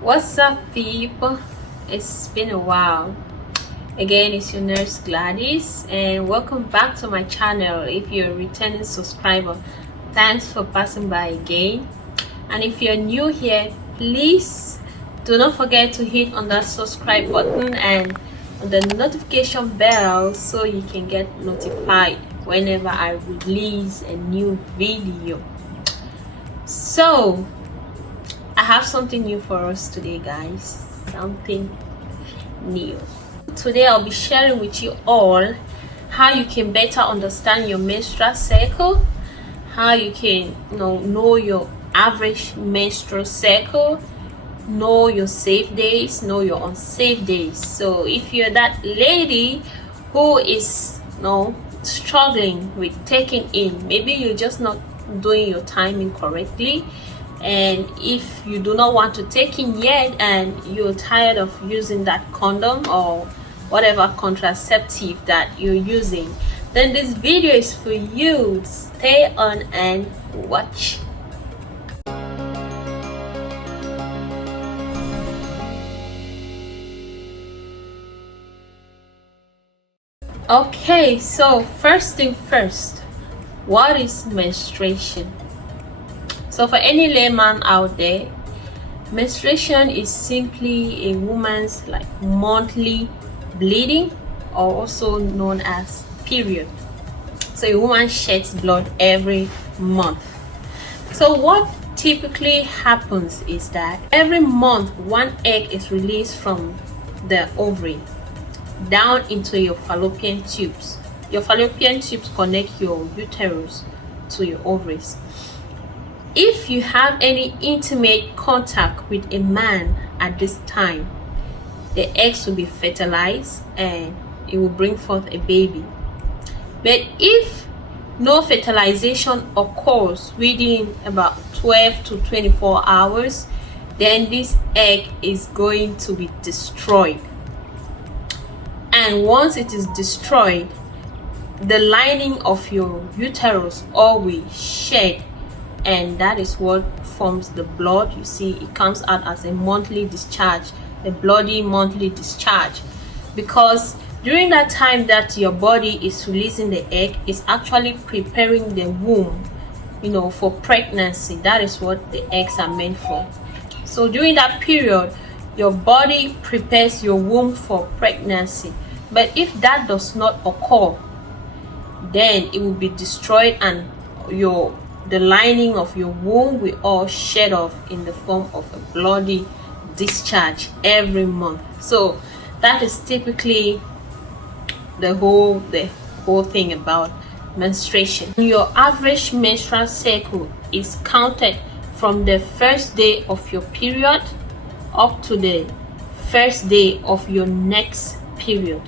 What's up, people? It's been a while. Again, it's your nurse Gladys, and welcome back to my channel. If you're a returning subscriber, thanks for passing by again. And if you're new here, please do not forget to hit on that subscribe button and on the notification bell so you can get notified whenever I release a new video. So I have something new for us today, guys. Something new. Today I'll be sharing with you all how you can better understand your menstrual cycle, how you can know your average menstrual cycle, know your safe days, know your unsafe days. So if you're that lady who is struggling with taking in, maybe you're just not doing your timing correctly, and if you do not want to take in yet and you're tired of using that condom or whatever contraceptive that you're using, then this video is for you. Stay on and watch. Okay, so first thing first, what is menstruation? So for any layman out there, menstruation is simply a woman's monthly bleeding, or also known as period. So a woman sheds blood every month. So what typically happens is that every month one egg is released from the ovary down into your fallopian tubes. Your fallopian tubes connect your uterus to your ovaries. If you have any intimate contact with a man at this time, the eggs will be fertilized and it will bring forth a baby. But if no fertilization occurs within about 12 to 24 hours, then this egg is going to be destroyed. And once it is destroyed, the lining of your uterus will shed, and that is what forms the blood. You see, it comes out as a monthly discharge, a bloody monthly discharge, because during that time that your body is releasing the egg, it's actually preparing the womb for pregnancy. That is what the eggs are meant for. So during that period, your body prepares your womb for pregnancy. But if that does not occur, then it will be destroyed, and the lining of your womb will all shed off in the form of a bloody discharge every month. So that is typically the whole thing about menstruation. Your average menstrual cycle is counted from the first day of your period up to the first day of your next period.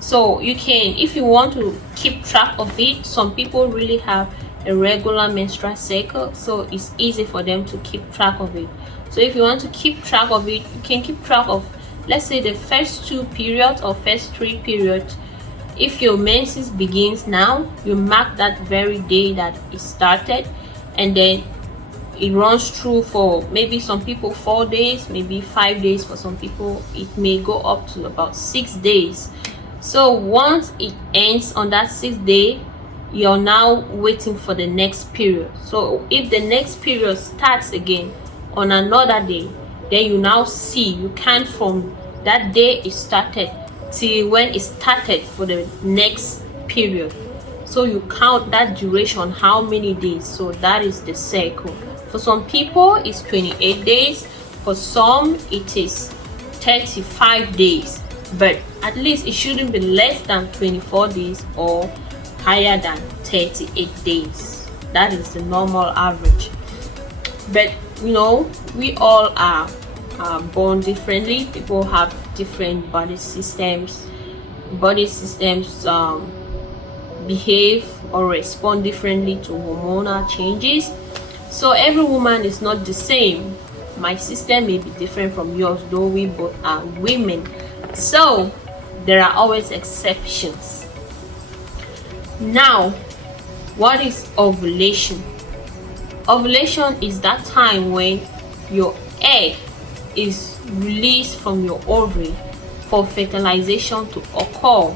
So you can, if you want to keep track of it, some people really have a regular menstrual cycle, so it's easy for them to keep track of it. So if you want to keep track of it, you can keep track of, let's say, the first 2 periods or first 3 periods. If your menses begins now, you mark that very day that it started, and then it runs through for maybe some people 4 days, maybe 5 days. For some people it may go up to about 6 days. So once it ends on that 6th day, you're now waiting for the next period. So if the next period starts again on another day, then you now see, you count from that day it started till when it started for the next period. So you count that duration, how many days. So that is the cycle. For some people it's 28 days, for some it is 35 days, but at least it shouldn't be less than 24 days or higher than 38 days. That is the normal average. But we all are born differently. People have different body systems. Behave or respond differently to hormonal changes. So every woman is not the same. My system may be different from yours, though we both are women. So there are always exceptions. Now, what is ovulation? Ovulation is that time when your egg is released from your ovary for fertilization to occur.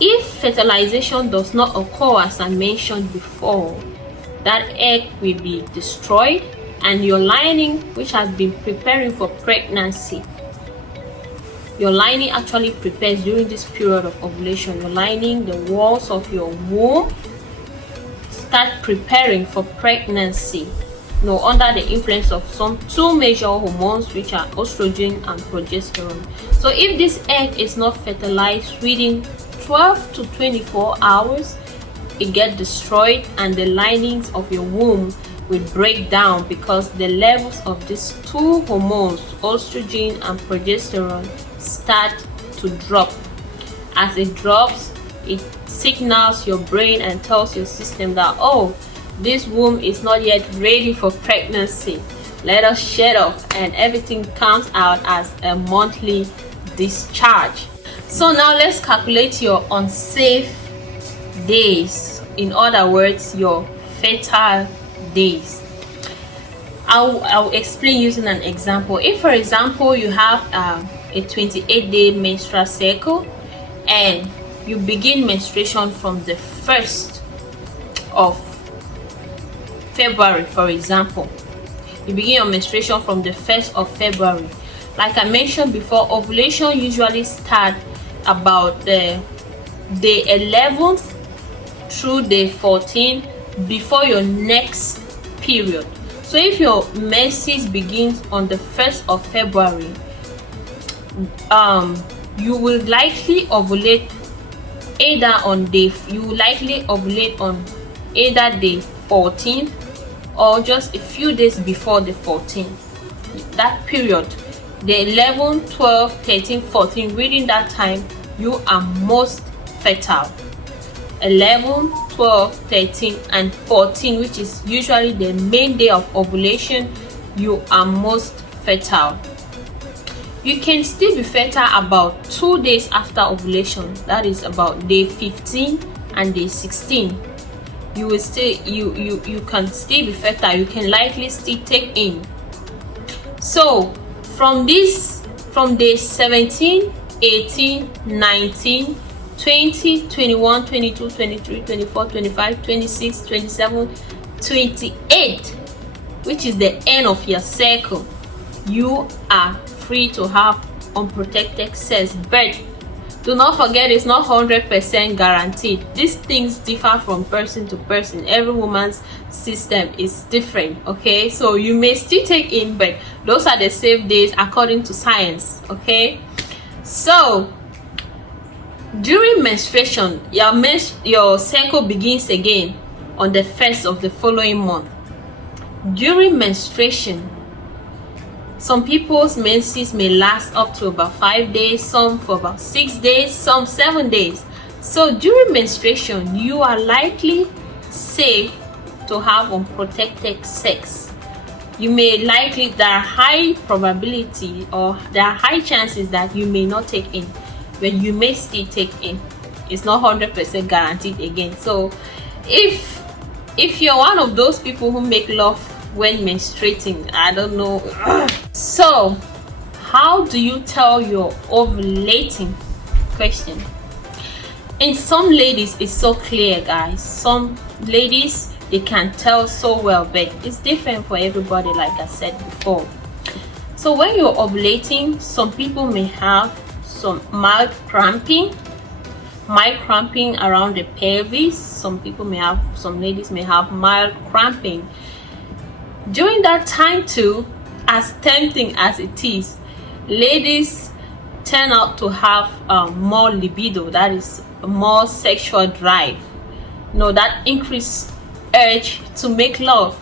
If fertilization does not occur, as I mentioned before, that egg will be destroyed, and your lining, which has been preparing for pregnancy, your lining actually prepares during this period of ovulation. Your lining, the walls of your womb, start preparing for pregnancy, under the influence of some two major hormones, which are estrogen and progesterone. So if this egg is not fertilized within 12 to 24 hours, it gets destroyed, and the linings of your womb will break down, because the levels of these two hormones, estrogen and progesterone, start to drop. As it drops, it signals your brain and tells your system that, oh, this womb is not yet ready for pregnancy, let us shed off, and everything comes out as a monthly discharge. So now let's calculate your unsafe days, in other words, your fertile days. I'll explain using an example. If, for example, you have a 28-day menstrual cycle, and you begin menstruation from the 1st of February, for example, you begin your menstruation from the 1st of February. Like I mentioned before, ovulation usually starts about the day 11th through day 14 before your next period. So if your menses begins on the 1st of February, you will likely ovulate on either day 14 or just a few days before the 14th. That period, the 11, 12, 13, 14, within that time, you are most fertile. 11, 12, 13, and 14, which is usually the main day of ovulation, you are most fertile. You can still be fertile about 2 days after ovulation, that is about day 15 and day 16. You will still you can still be fertile. You can likely still take in. So from day 17, 18, 19, 20, 21, 22, 23, 24, 25, 26, 27, 28, which is the end of your cycle, you are free to have unprotected sex. But do not forget, it's not 100% guaranteed. These things differ from person to person. Every woman's system is different, okay? So you may still take in, but those are the safe days according to science, okay? So during menstruation, your cycle begins again on the 1st of the following month. During menstruation, some people's menses may last up to about 5 days, some for about 6 days, some 7 days. So during menstruation, you are likely safe to have unprotected sex. There are high probability, or there are high chances that you may not take in, but you may still take in. It's not 100% guaranteed again. So if you're one of those people who make love when menstruating, I don't know. So how do you tell you're ovulating? Question. In some ladies, it's so clear, guys. Some ladies, they can tell so well, but it's different for everybody, like I said before. So when you're ovulating, some people may have some mild cramping around the pelvis. Some ladies may have mild cramping. During that time too, as tempting as it is, ladies turn out to have more libido, that is more sexual drive, that increased urge to make love.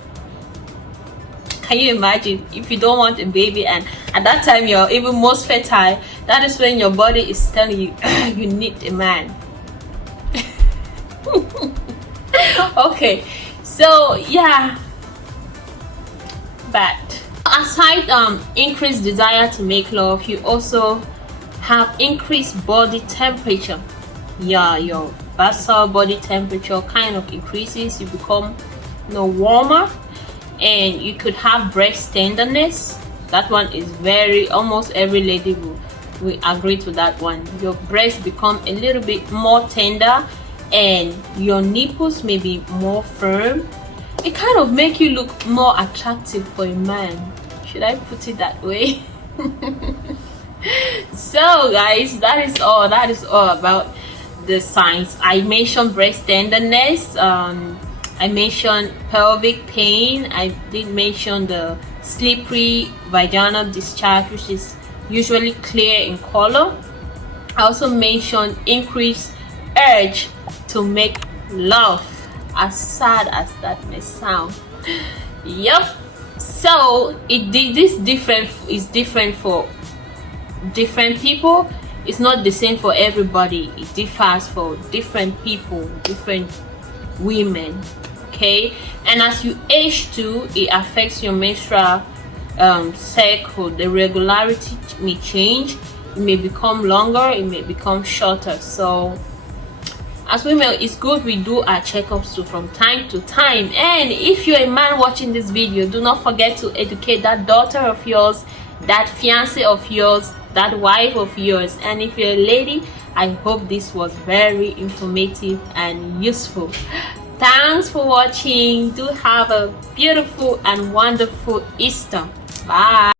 Can you imagine if you don't want a baby, and at that time you're even most fertile? That is when your body is telling you you need a man. Okay, so yeah, but aside increased desire to make love, you also have increased body temperature. Your basal body temperature kind of increases. You become warmer, and you could have breast tenderness. That one is very, almost every lady will agree to that one. Your breasts become a little bit more tender and your nipples may be more firm. It kind of make you look more attractive for a man. Should I put it that way? So guys, that is all about the signs. I mentioned breast tenderness, I mentioned pelvic pain, I did mention the slippery vaginal discharge, which is usually clear in color. I also mentioned increased urge to make love, as sad as that may sound. Yep. So this is different for different people. It's not the same for everybody. It differs for different people, different women. Okay, and as you age too, it affects your menstrual cycle. The regularity may change. It may become longer, it may become shorter. So as women, it's good we do our checkups too from time to time. And if you're a man watching this video, do not forget to educate that daughter of yours, that fiance of yours, that wife of yours. And if you're a lady, I hope this was very informative and useful. Thanks for watching. Do have a beautiful and wonderful Easter. Bye.